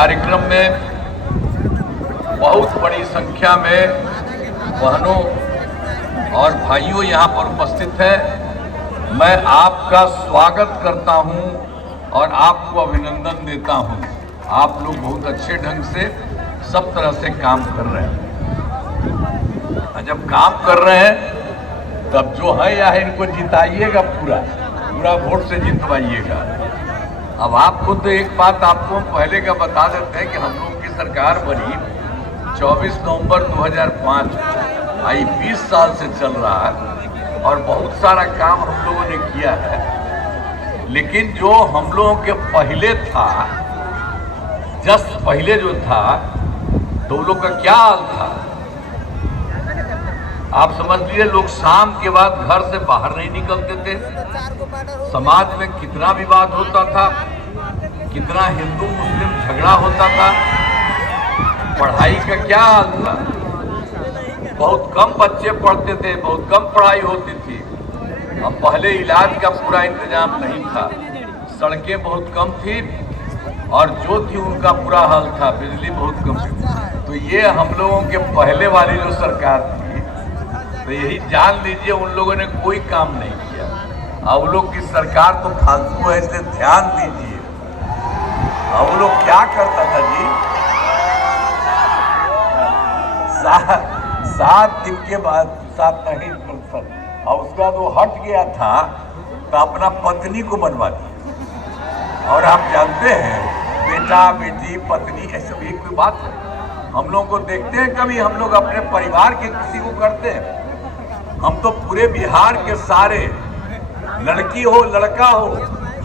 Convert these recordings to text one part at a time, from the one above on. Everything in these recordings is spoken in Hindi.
कार्यक्रम में बहुत बड़ी संख्या में बहनों और भाइयों यहाँ पर उपस्थित हैं। मैं आपका स्वागत करता हूँ और आपको अभिनंदन देता हूँ। आप लोग बहुत अच्छे ढंग से सब तरह से काम कर रहे हैं। जब काम कर रहे हैं तब जो है या है इनको जिताइएगा, पूरा वोट से जितवाइएगा। अब आपको तो एक बात आपको हम पहले का बता देते हैं कि हम लोग की सरकार बनी 24 नवंबर 2005, आई 20 साल से चल रहा है और बहुत सारा काम हम लोगों ने किया है। लेकिन जो हम लोगों के पहले था, जस्ट पहले जो था, तो उन लोग का क्या हाल था आप समझ लीजिए। लोग शाम के बाद घर से बाहर नहीं निकलते थे। समाज में कितना विवाद होता था, कितना हिंदू मुस्लिम झगड़ा होता था। पढ़ाई का क्या हाल था, बहुत कम बच्चे पढ़ते थे, बहुत कम पढ़ाई होती थी। अब पहले इलाज का पूरा इंतजाम नहीं था, सड़कें बहुत कम थी और जो थी उनका बुरा हाल था, बिजली बहुत कम थी। तो ये हम लोगों के पहले वाली जो सरकार थी, तो यही जान लीजिए उन लोगों ने कोई काम नहीं किया। अब लोग की सरकार तो फालतू है, इसलिए ध्यान दीजिए। अब लोग क्या करता था जी, 7 दिन के बाद 7 नहीं और उसके बाद वो हट गया था तो अपना पत्नी को बनवा दिया। और आप जानते हैं बेटा बेटी पत्नी ऐसे एक भी बात है। हम लोग को देखते हैं कभी हम लोग अपने परिवार के किसी को करते हैं। हम तो पूरे बिहार के सारे लड़की हो लड़का हो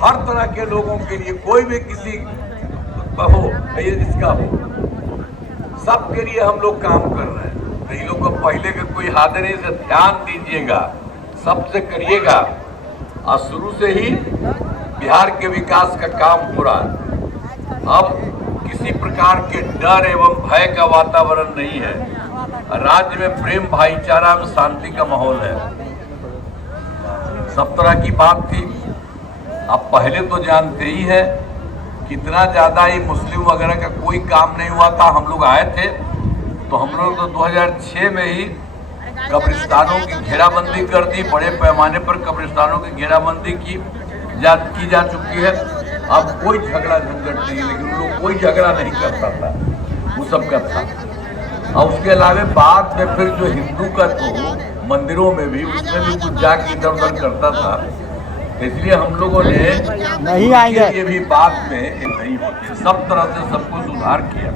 हर तरह के लोगों के लिए, कोई भी किसी हो इसका हो, सबके लिए हम लोग काम कर रहे हैं। तो इन लोग को पहले का कोई हाथ नहीं, से ध्यान दीजिएगा, सबसे करिएगा। और शुरू से ही बिहार के विकास का काम हो रहा है। अब किसी प्रकार के डर एवं भय का वातावरण नहीं है। राज्य में प्रेम भाईचारा में शांति का माहौल है। सब तरह की बात थी। अब पहले तो जानते ही है कितना ज्यादा ही मुस्लिम वगैरह का कोई काम नहीं हुआ था। हम लोग आए थे तो हम लोग तो 2006 में ही कब्रिस्तानों की घेराबंदी कर दी। बड़े पैमाने पर कब्रिस्तानों की घेराबंदी की जा चुकी है। अब कोई झगड़ा झंझट नहीं है, लेकिन लोग कोई झगड़ा नहीं करता था, वो सब का था। और उसके अलावा बाद में फिर जो हिंदू का तो मंदिरों में भी उसमें भी कुछ जाके इधर उधर करता था। इसलिए हम लोगों ने नहीं आएंगे ये भी बाद में नहीं होती, सब तरह से सबको सुधार किया।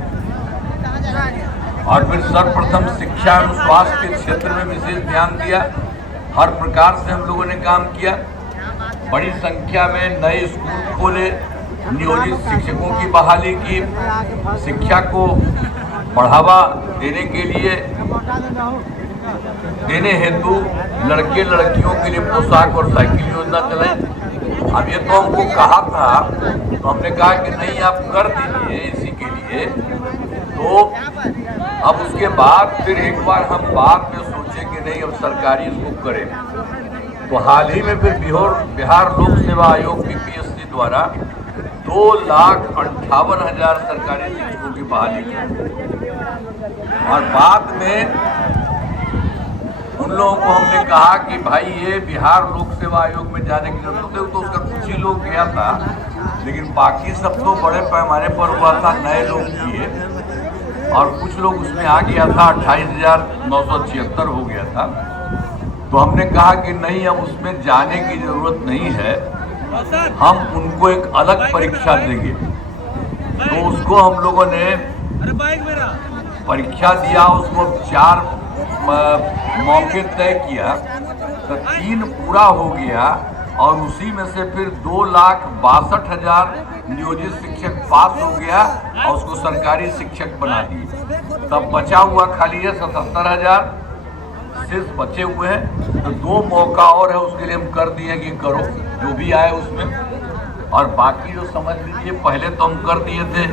और फिर सर्वप्रथम शिक्षा और स्वास्थ्य के क्षेत्र में विशेष ध्यान दिया। हर प्रकार से हम लोगों ने काम किया। बड़ी संख्या में नए स्कूल खोले, नियोजित शिक्षकों की बहाली की, शिक्षा को बढ़ावा देने के लिए देने हेतु लड़के लड़कियों के लिए पोशाक और साइकिल योजना चलाई। अब ये तो हमको कहा था, तो हमने कहा कि नहीं आप कर दीजिए इसी के लिए। तो अब उसके बाद फिर एक बार हम बाद में सोचे कि नहीं अब सरकारी इसको करें। तो हाल ही में फिर बिहार लोक सेवा आयोग BPSC द्वारा 2,58,000 सरकारी शिक्षकों की बहाली की। और बाद में उन लोगों को हमने कहा कि भाई ये बिहार लोक सेवा आयोग में जाने की जरूरत है। तो उसका कुछ ही लोग गया था, लेकिन बाकी सब तो बड़े पैमाने पर हुआ था, नए लोग किए और कुछ लोग उसमें आ गया था। 28,976 हो गया था। तो हमने कहा कि नहीं अब उसमें जाने की जरूरत नहीं है, हम उनको एक अलग परीक्षा देंगे। तो उसको हम लोगों ने परीक्षा दिया, उसको 4 मौके तय किया, तो 3 पूरा हो गया और उसी में से फिर 2,62,000 नियोजित शिक्षक पास हो गया और उसको सरकारी शिक्षक बना दिए। तब बचा हुआ खाली है 77,000 शेष बचे हुए हैं। तो 2 मौका और है, उसके लिए हम कर दिए कि करो जो भी आए उसमें। और बाकी जो समझ लीजिए पहले तो हम कर दिए थे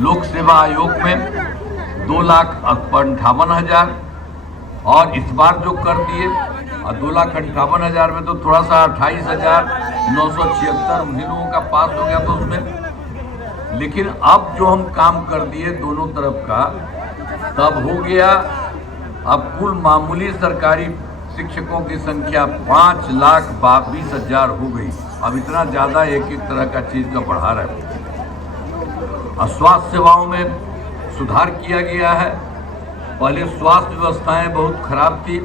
लोक सेवा आयोग में 2,58,000 और इस बार जो कर दिए और 2,58,000 में तो थोड़ा सा 28,976 उन्हीं लोगों का पास हो गया। तो उसमें लेकिन अब जो हम काम कर दिए दोनों तरफ का, तब हो गया अब कुल मामूली सरकारी शिक्षकों की संख्या 5,22,000 हो गई। अब इतना ज़्यादा एक एक तरह का चीज़ का बढ़ा रहा है। और स्वास्थ्य सेवाओं में सुधार किया गया है। पहले स्वास्थ्य व्यवस्थाएं बहुत खराब थी।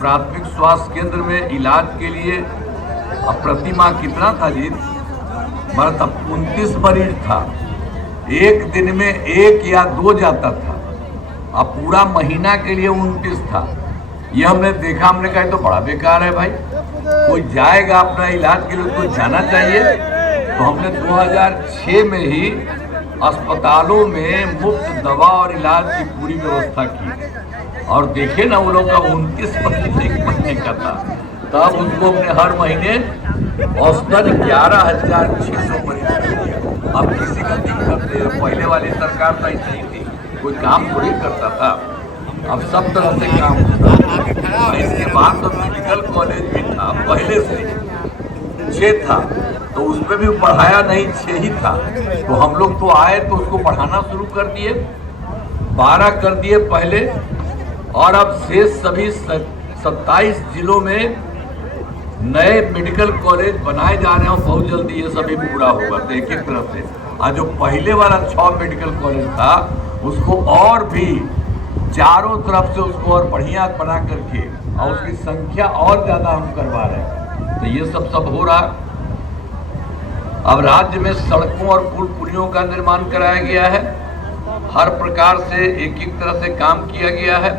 प्राथमिक स्वास्थ्य केंद्र में इलाज के लिए अब प्रति माह कितना था जी? मतलब 29 मरीज था, एक दिन में 1 या 2 जाता था। अब पूरा महीना के लिए 29 था। ये हमने देखा, हमने कहा तो बड़ा बेकार है भाई, कोई जाएगा अपना इलाज के लिए तो जाना चाहिए। तो हमने 2006 में ही अस्पतालों में मुफ्त दवा और इलाज की पूरी व्यवस्था की। और देखे ना वो लोग का 29 महीने का था, तब उसको हमने हर महीने औसतन 11,600 मरीज। अब किसी का दिक्कत नहीं। पहले वाली सरकार तो ऐसे ही थी, कोई काम थोड़ी करता था। अब सब तरह से काम होता। इसके बाद तो मेडिकल कॉलेज भी था, पहले से 6 था, तो उसमें भी बढ़ाया नहीं, 6 ही था। तो हम लोग तो आए तो उसको बढ़ाना शुरू कर दिए, 12 कर दिए पहले। और अब शेष सभी 27 जिलों में नए मेडिकल कॉलेज बनाए जा रहे हैं। बहुत जल्दी ये सभी पूरा होगा। तो एक एक तरह से आज जो पहले वाला 6 मेडिकल कॉलेज था, उसको और भी चारों तरफ से उसको और बढ़िया बना करके और उसकी संख्या और ज़्यादा हम करवा रहे हैं। तो ये सब हो रहा। अब राज्य में सड़कों और पुल पुलियों का निर्माण कराया गया है। हर प्रकार से एक एक तरह से काम किया गया है।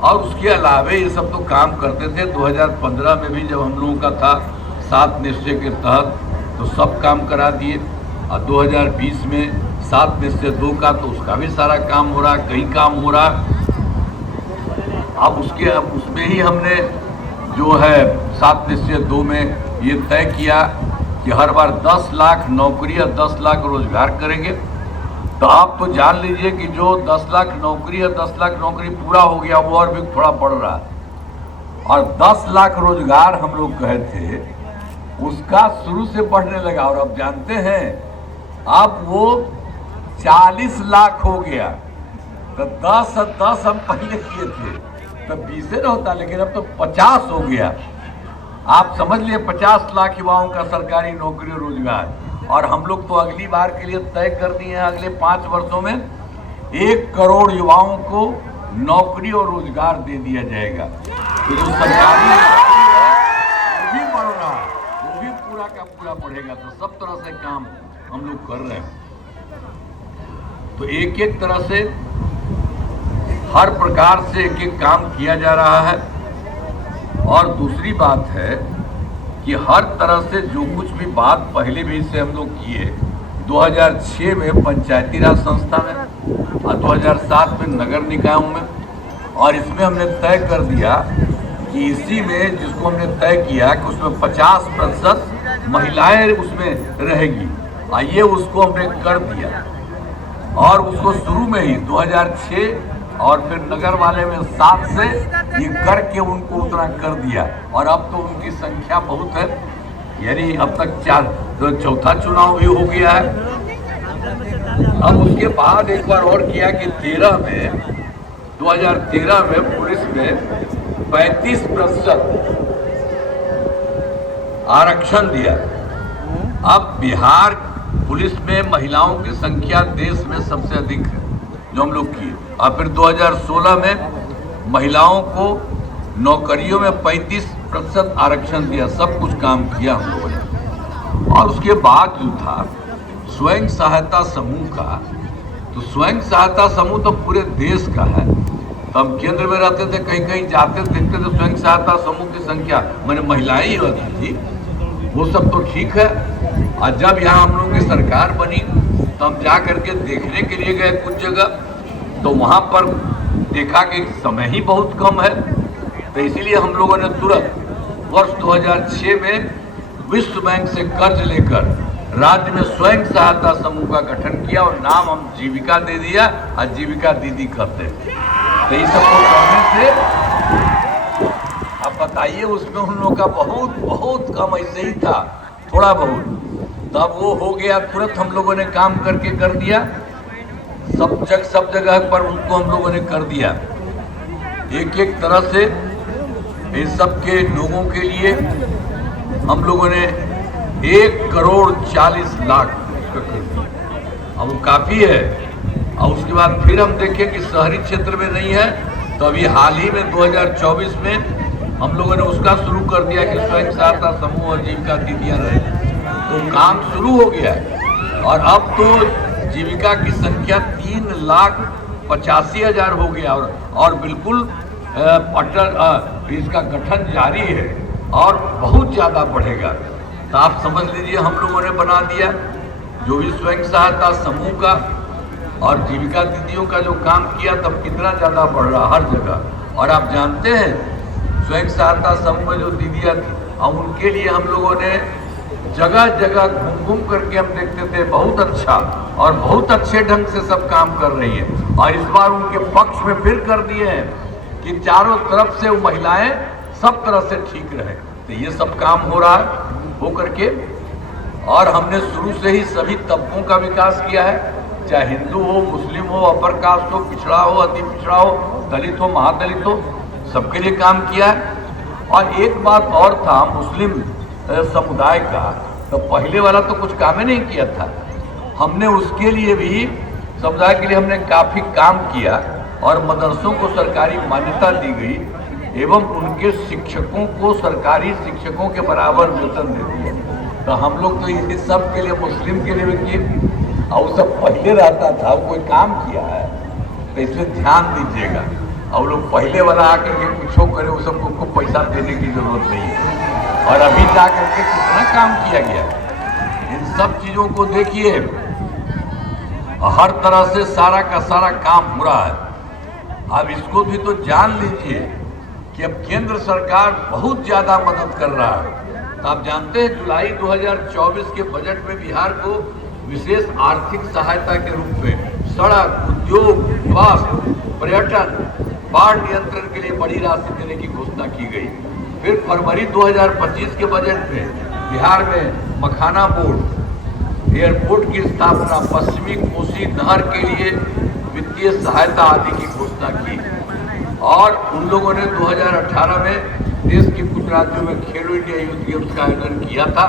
और उसके अलावे ये सब तो काम करते थे 2015 में भी, जब हम लोगों का था 7 निश्चय के तहत, तो सब काम करा दिए। और 2020 में 7 निश्चय 2 का, तो उसका भी सारा काम हो रहा, कई काम हो रहा। अब उसमें ही हमने जो है 7 निश्चय 2 में ये तय किया कि हर बार 10 लाख नौकरी या 10 लाख रोजगार करेंगे। तो आप तो जान लीजिए कि जो 10 लाख नौकरी या 10 लाख नौकरी पूरा हो गया, वो और भी थोड़ा बढ़ रहा है। और 10 लाख रोजगार हम लोग कहे थे, उसका शुरू से बढ़ने लगा। और अब जानते हैं अब वो 40 लाख हो गया। तो 10 हम पहले किए थे, तब 20 न होता, लेकिन अब तो 50 हो गया। आप समझ लिए 50 लाख युवाओं का सरकारी नौकरी और रोजगार। और हम लोग तो अगली बार के लिए तय कर दिए हैं, अगले 5 वर्षों में 1 करोड़ युवाओं को नौकरी और रोजगार दे दिया जाएगा। तो जो सरकारी नौकरी है वो भी बढ़ रहा है, वो भी पूरा का पूरा बढ़ेगा। तो सब तरह से काम हम लोग कर रहे हैं। तो एक एक तरह से हर प्रकार से एक एक काम किया जा रहा है। और दूसरी बात है कि हर तरह से जो कुछ भी बात पहले भी से हम लोग किए, 2006 में पंचायती राज संस्था में और 2007 में नगर निकायों में, और इसमें हमने तय कर दिया कि इसी में जिसको हमने तय किया कि उसमें 50% महिलाएं उसमें रहेगी, आइए उसको हमने कर दिया। और उसको शुरू में ही 2006 और फिर नगर वाले में 7 से ये करके उनको उतना कर दिया। और अब तो उनकी संख्या बहुत है, यानी अब तक 4 तो चौथा चुनाव भी हो गया है। अब उसके बाद एक बार और किया कि 2013 में पुलिस में 35% आरक्षण दिया। अब बिहार पुलिस में महिलाओं की संख्या देश में सबसे अधिक है, जो हम लोग किए। और फिर 2016 में महिलाओं को नौकरियों में 35% आरक्षण दिया। सब कुछ काम किया हम लोगों ने। और उसके बाद जो था स्वयं सहायता समूह का, तो स्वयं सहायता समूह तो पूरे देश का है। तो हम केंद्र में रहते थे, कहीं कहीं जाते देखते थे स्वयं सहायता समूह की संख्या मैंने महिलाएं ही होती थी। वो सब तो ठीक है। और जब यहाँ हम लोगों की सरकार बनी तो हम जा करके देखने के लिए गए कुछ जगह, तो वहाँ पर देखा कि समय ही बहुत कम है। तो इसीलिए हम लोगों ने तुरंत वर्ष 2006 में विश्व बैंक से कर्ज लेकर राज्य में स्वयं सहायता समूह का गठन किया और नाम हम जीविका दे दिया और जीविका दीदी करते। तो ये सब करने से आप बताइए, उसमें उन लोगों का बहुत बहुत कम ऐसे ही था, थोड़ा बहुत। तब वो हो गया, तुरंत हम लोगों ने काम करके कर दिया, सब जगह पर उनको हम लोगों ने कर दिया। एक एक तरह से इन सब के लोगों के लिए हम लोगों ने 1,40,00,000 का कर दिया। अब वो काफ़ी है। और उसके बाद फिर हम देखें कि शहरी क्षेत्र में नहीं है, तो अभी हाल ही में 2024 में हम लोगों ने उसका शुरू कर दिया कि स्वयं सहायता समूह और जीविका दीदियाँ रहे, तो काम शुरू हो गया है। और अब तो जीविका की संख्या 3,85,000 हो गया और बिल्कुल अटल इसका गठन जारी है और बहुत ज़्यादा बढ़ेगा। तो आप समझ लीजिए हम लोगों ने बना दिया जो भी स्वयं सहायता समूह का और जीविका दीदियों का जो काम किया, तब कितना ज़्यादा बढ़ रहा हर जगह। और आप जानते हैं स्वयं सहायता समूह में जो दीदियाँ थी, और उनके लिए हम लोगों ने जगह जगह घूम करके हम देखते थे, बहुत अच्छा और बहुत अच्छे ढंग से सब काम कर रही है। और इस बार उनके पक्ष में फिर कर दिए हैं कि चारों तरफ से वो महिलाएं सब तरह से ठीक रहे। तो ये सब काम हो रहा है हो करके। और हमने शुरू से ही सभी तबकों का विकास किया है, चाहे हिंदू हो, मुस्लिम हो, अपर कास्ट हो, पिछड़ा हो, अति पिछड़ा हो, दलित हो, महादलित हो, सबके लिए काम किया है। और एक बात और था मुस्लिम समुदाय का, तो पहले वाला तो कुछ काम ही नहीं किया था, हमने उसके लिए भी समुदाय के लिए हमने काफ़ी काम किया और मदरसों को सरकारी मान्यता दी गई एवं उनके शिक्षकों को सरकारी शिक्षकों के बराबर वेतन दे दिया। तो हम लोग तो इसी सब के लिए, मुस्लिम के लिए भी किए, और सब पहले रहता था, कोई काम किया है तो इसलिए ध्यान दीजिएगा। और लोग पहले वाला आकर के कुछ करे, वो सबको पैसा देने की जरूरत नहीं है। और अभी जा करके कितना काम किया गया, इन सब चीज़ों को देखिए, हर तरह से सारा का सारा काम हो रहा है। अब इसको भी तो जान लीजिए कि अब केंद्र सरकार बहुत ज़्यादा मदद कर रहा है। तो आप जानते हैं जुलाई 2024 के बजट में बिहार को विशेष आर्थिक सहायता के रूप में सड़क, उद्योग, स्वास्थ्य, पर्यटन, बाढ़ नियंत्रण के लिए बड़ी राशि देने की घोषणा की गई। फिर फरवरी 2025 के बजट में बिहार में मखाना बोर्ड, एयरपोर्ट की स्थापना, पश्चिमी कोसी नहर के लिए वित्तीय सहायता आदि की घोषणा की। और उन लोगों ने 2018 में देश के कुछ राज्यों में खेलो इंडिया यूथ गेम्स का आयोजन किया था,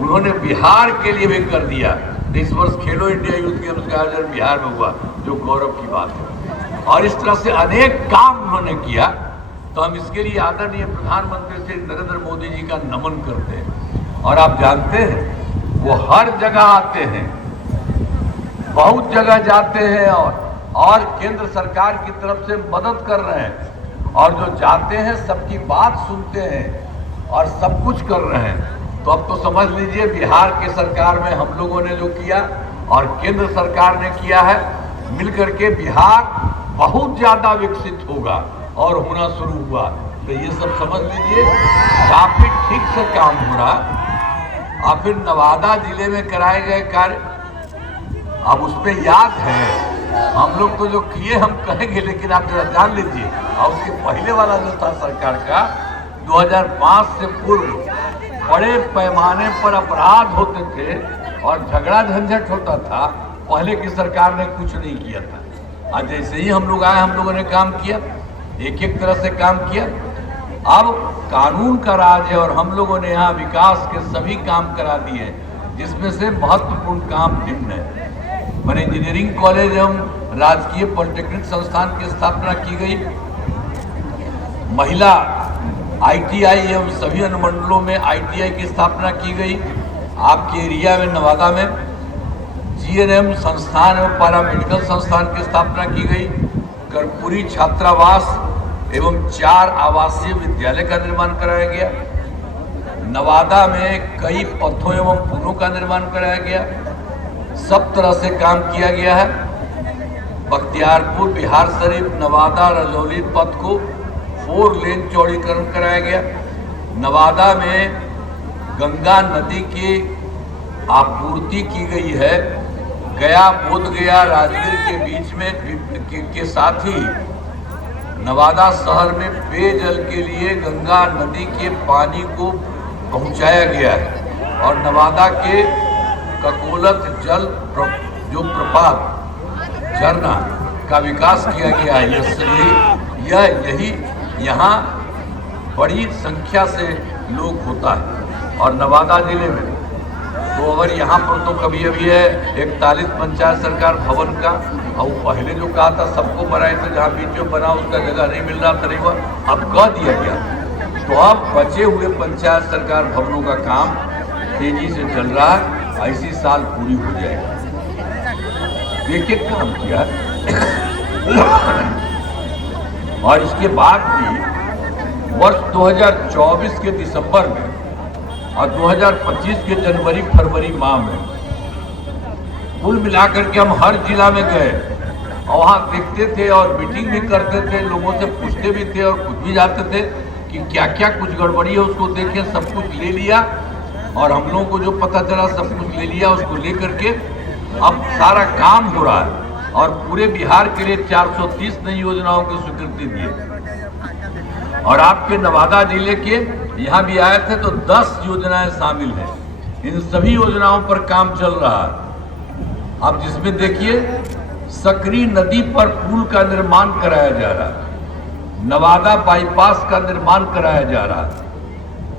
उन्होंने बिहार के लिए भी कर दिया। इस वर्ष खेलो इंडिया यूथ गेम्स का आयोजन बिहार में हुआ, जो गौरव की बात है। और इस तरह से अनेक काम उन्होंने किया। तो हम इसके लिए आदरणीय प्रधानमंत्री श्री नरेंद्र मोदी जी का नमन करते हैं। और आप जानते हैं वो हर जगह आते हैं, बहुत जगह जाते हैं और केंद्र सरकार की तरफ से मदद कर रहे हैं। और जो जाते हैं सबकी बात सुनते हैं और सब कुछ कर रहे हैं। तो अब तो समझ लीजिए बिहार के सरकार में हम लोगों ने जो किया और केंद्र सरकार ने किया है, मिलकर के बिहार बहुत ज़्यादा विकसित होगा और होना शुरू हुआ। तो ये सब समझ लीजिए काफ़ी ठीक से काम हो रहा। और फिर नवादा जिले में कराए गए कार्य, अब उसमें याद है हम लोग तो जो किए हम कहेंगे, लेकिन आप जरा जान लीजिए। और उसके पहले वाला जो था सरकार का 2005 से पूर्व बड़े पैमाने पर अपराध होते थे और झगड़ा झंझट होता था, पहले की सरकार ने कुछ नहीं किया था। आज जैसे ही हम लोग आए, हम लोगों ने काम किया, एक एक तरह से काम किया। अब कानून का राज है और हम लोगों ने यहाँ विकास के सभी काम करा दिए, जिसमें से महत्वपूर्ण काम निम्न है। मैंने इंजीनियरिंग कॉलेज एवं राजकीय पॉलिटेक्निक संस्थान की स्थापना की गई, महिला ITI एवं सभी अनुमंडलों में ITI की स्थापना की गई। आपके एरिया में नवादा में GNM संस्थान एवं पैरामेडिकल संस्थान की स्थापना की गई। कर्पूरी छात्रावास एवं 4 आवासीय विद्यालय का निर्माण कराया गया। नवादा में कई पथों एवं पुलों का निर्माण कराया गया। सब तरह से काम किया गया है। बख्तियारपुर, बिहार शरीफ, नवादा, रजौली पथ को 4 लेन चौड़ीकरण कराया गया। नवादा में गंगा नदी की आपूर्ति की गई है। गया, बोधगया, राजगीर के बीच में के साथ ही नवादा शहर में पेयजल के लिए गंगा नदी के पानी को पहुंचाया गया है। और नवादा के ककोलत जो प्रपात झरना का विकास किया गया है। यही यहाँ बड़ी संख्या से लोग होता है। और नवादा जिले में तो अगर यहाँ पर तो कभी अभी है 41 पंचायत सरकार भवन का, और पहले जो कहा था सबको बनाए थे, जहाँ बीच में बना उसका जगह नहीं मिल रहा तरीका अब कह दिया गया। तो अब बचे हुए पंचायत सरकार भवनों का काम तेजी से चल रहा है, इसी साल पूरी हो जाएगी। एक काम किया और इसके बाद भी वर्ष 2024 के दिसंबर में और 2025 के जनवरी फरवरी माह में कुल मिलाकर के हम हर जिला में गए और वहाँ देखते थे और मीटिंग भी करते थे, लोगों से पूछते भी थे और खुद भी जाते थे कि क्या क्या कुछ गड़बड़ी है, उसको देखे, सब कुछ ले लिया और हम लोगों को जो पता चला सब कुछ ले लिया, उसको ले करके अब सारा काम हो रहा है। और पूरे बिहार के लिए 430 नई योजनाओं की स्वीकृति दी। और आपके नवादा जिले के यहाँ भी आए थे तो 10 योजनाएं शामिल हैं। इन सभी योजनाओं पर काम चल रहा है। अब जिसमें देखिए सकरी नदी पर पुल का निर्माण कराया जा रहा है, नवादा बाईपास का निर्माण कराया जा रहा है,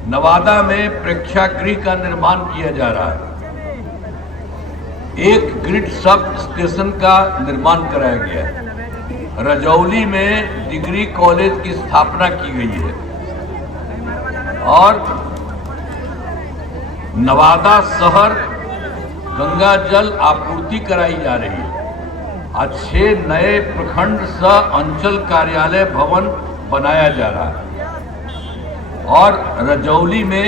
नवादा में प्रेक्षागृह का निर्माण किया जा रहा है, एक ग्रिड सब स्टेशन का निर्माण कराया गया है, रजौली में डिग्री कॉलेज की स्थापना की गई है और नवादा शहर गंगा जल आपूर्ति कराई जा रही है। आज 6 नए प्रखंड सह अंचल कार्यालय भवन बनाया जा रहा है और रजौली में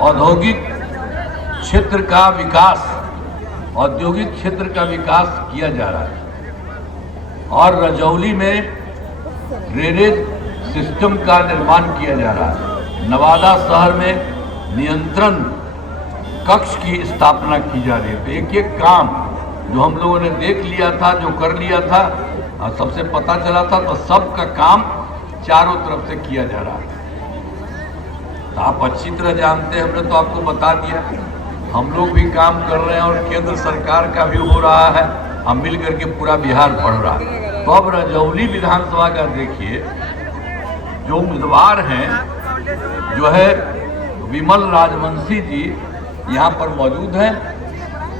औद्योगिक क्षेत्र का विकास, औद्योगिक क्षेत्र का विकास किया जा रहा है और रजौली में ड्रेनेज सिस्टम का निर्माण किया जा रहा है। नवादा शहर में नियंत्रण कक्ष की स्थापना की जा रही है। तो एक एक काम जो हम लोगों ने देख लिया था, जो कर लिया था और सबसे पता चला था, तो सबका काम चारों तरफ से किया जा रहा है। तो आप अच्छी तरह जानते हैं, हमने तो आपको बता दिया, हम लोग भी काम कर रहे हैं और केंद्र सरकार का भी हो रहा है, हम मिल करके पूरा बिहार पढ़ रहा है। तो अब रजौली विधानसभा का देखिए, जो उम्मीदवार हैं जो है विमल राजवंशी जी यहाँ पर मौजूद हैं।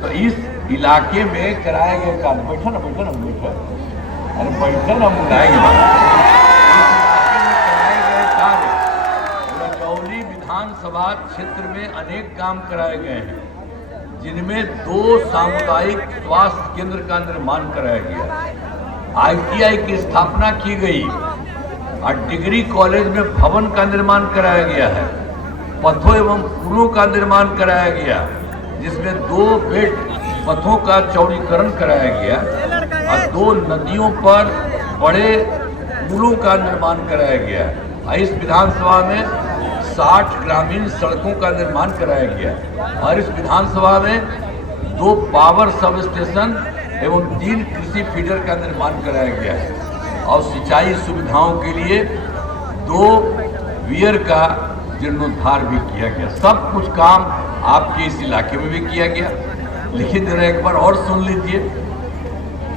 तो इस इलाके में कराए गए कार्य, बैठो ना अरे बैठो ना, बुलाएंगे। कराए गए कार्य रजौली विधानसभा क्षेत्र में अनेक काम कराए गए हैं, जिनमें 2 सामुदायिक स्वास्थ्य केंद्र का निर्माण कराया गया, ITI की स्थापना की गई और डिग्री कॉलेज में भवन का निर्माण कराया गया है, पथों एवं पुलों का निर्माण कराया गया, जिसमें 2 बेड पथों का चौड़ीकरण कराया गया और 2 नदियों पर बड़े पुलों का निर्माण कराया गया और इस विधानसभा में 60 ग्रामीण सड़कों का निर्माण कराया गया और इस विधानसभा में 2 पावर सब स्टेशन एवं 3 कृषि फीडर का निर्माण कराया गया है और सिंचाई सुविधाओं के लिए 2 वियर का जीर्णोद्धार भी किया गया। सब कुछ काम आपके इस इलाके में भी किया गया। लेकिन जरा एक बार और सुन लीजिए,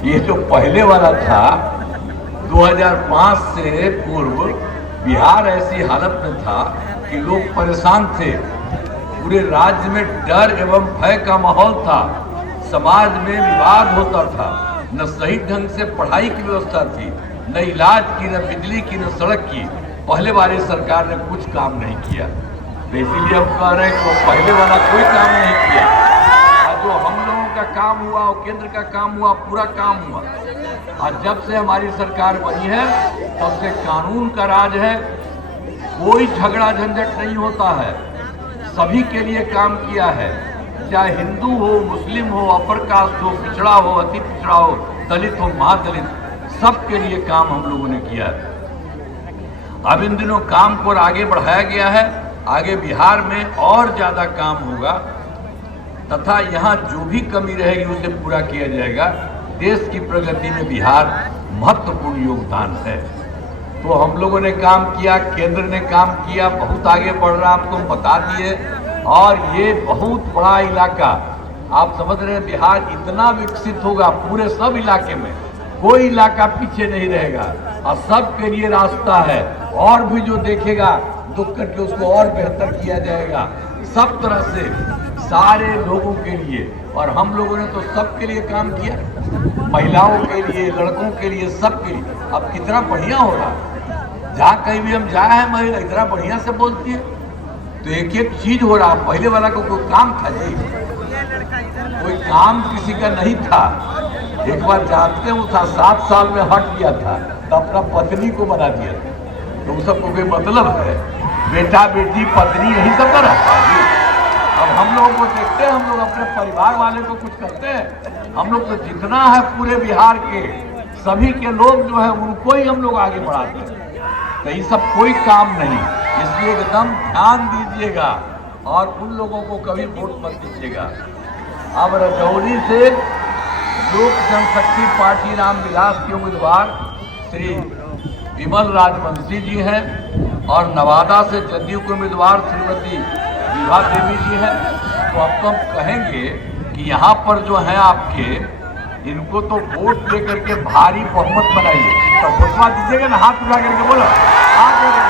ये जो पहले वाला था 2005 से पूर्व बिहार ऐसी हालत में था कि लोग परेशान थे, पूरे राज्य में डर एवं भय का माहौल था, समाज में विवाद होता था, न सही ढंग से पढ़ाई की व्यवस्था थी, न इलाज की, न बिजली की, न सड़क की। पहले वाली सरकार ने कुछ काम नहीं किया। तो इसीलिए हम कह रहे हैं कि पहले वाला कोई काम नहीं किया और जो हम लोगों का काम हुआ और केंद्र का काम हुआ, पूरा काम हुआ। और जब से हमारी सरकार बनी है तब से कानून का राज है, कोई झगड़ा झंझट नहीं होता है, सभी के लिए काम किया है, चाहे हिंदू हो, मुस्लिम हो, अपर कास्ट हो, पिछड़ा हो, अति पिछड़ा हो, दलित हो, महादलित, सबके लिए काम हम लोगों ने किया है। अब इन दिनों काम को आगे बढ़ाया गया है, आगे बिहार में और ज़्यादा काम होगा तथा यहाँ जो भी कमी रहेगी उसे पूरा किया जाएगा। देश की प्रगति में बिहार महत्वपूर्ण योगदान है। तो हम लोगों ने काम किया, केंद्र ने काम किया, बहुत आगे बढ़ रहा, आपको बता दिए। और ये बहुत बड़ा इलाका, आप समझ रहे हैं, बिहार इतना विकसित होगा पूरे सब इलाके में, कोई इलाका पीछे नहीं रहेगा और सबके लिए रास्ता है। और भी जो देखेगा दुख करके उसको और बेहतर किया जाएगा, सब तरह से सारे लोगों के लिए। और हम लोगों ने तो सबके लिए काम किया, महिलाओं के लिए, लड़कों के लिए, सबके लिए। अब कितना बढ़िया हो रहा है, जहाँ कहीं भी हम जाए हैं महिला इतना बढ़िया से बोलती है। तो एक एक चीज हो रहा, पहले वाला को कोई काम था जी, कोई काम किसी का नहीं था। एक बार जानते हो था 7 साल में हट गया था तो अपना पत्नी को बना दिया था। तो उस सबको कोई मतलब है, बेटा बेटी पत्नी यही सब ना रहता है। अब हम लोगों को देखते हैं, हम लोग अपने परिवार वाले को कुछ करते हैं, हम लोग तो जितना है पूरे बिहार के सभी के लोग जो है उनको ही हम लोग आगे बढ़ाते हैं। तो ये सब कोई काम नहीं, इसलिए एकदम ध्यान दीजिएगा और उन लोगों को कभी वोट मत दीजिएगा। अब रजौली से लोक जनशक्ति पार्टी रामविलास के उम्मीदवार श्री विमल राजवंशी जी हैं और नवादा से जदयू के उम्मीदवार श्रीमती विभा देवी जी हैं। तो अब तो हम कहेंगे कि यहाँ पर जो है आपके, इनको तो वोट लेकर के भारी बहुमत बनाइए। तो घोषणा दीजिएगा ना, हाथ उठा करके बोलो, हाथ उठा।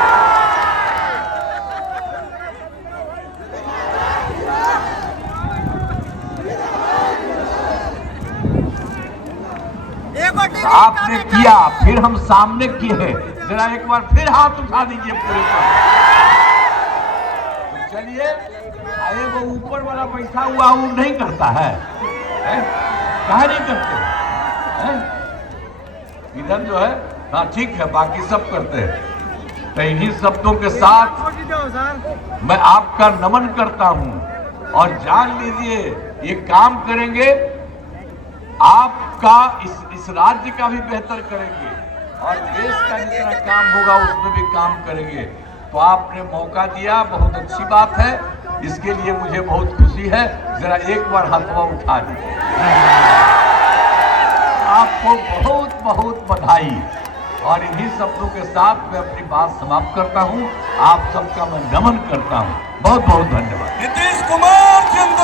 आपने किया, फिर हम सामने किए हैं, जरा एक बार फिर हाथ उठा दीजिए पूरे पर। तो चलिए, अरे वो ऊपर वाला बैठा हुआ वो नहीं करता है, कहा नहीं करते हैं? इधर जो है, हाँ ठीक है, बाकी सब करते हैं। तो इन्हीं शब्दों के साथ मैं आपका नमन करता हूं और जान लीजिए ये काम करेंगे, आपका इस राज्य का भी बेहतर करेंगे और देश का जितना काम होगा उसमें भी काम करेंगे। तो आपने मौका दिया, बहुत अच्छी बात है, इसके लिए मुझे बहुत खुशी है। जरा एक बार हाथवा उठा दीजिए। आपको बहुत बहुत बधाई। और इन्हीं शब्दों के साथ मैं अपनी बात समाप्त करता हूं। आप सबका मैं नमन करता हूं। बहुत बहुत धन्यवाद। नीतीश कुमार जिंदाबाद।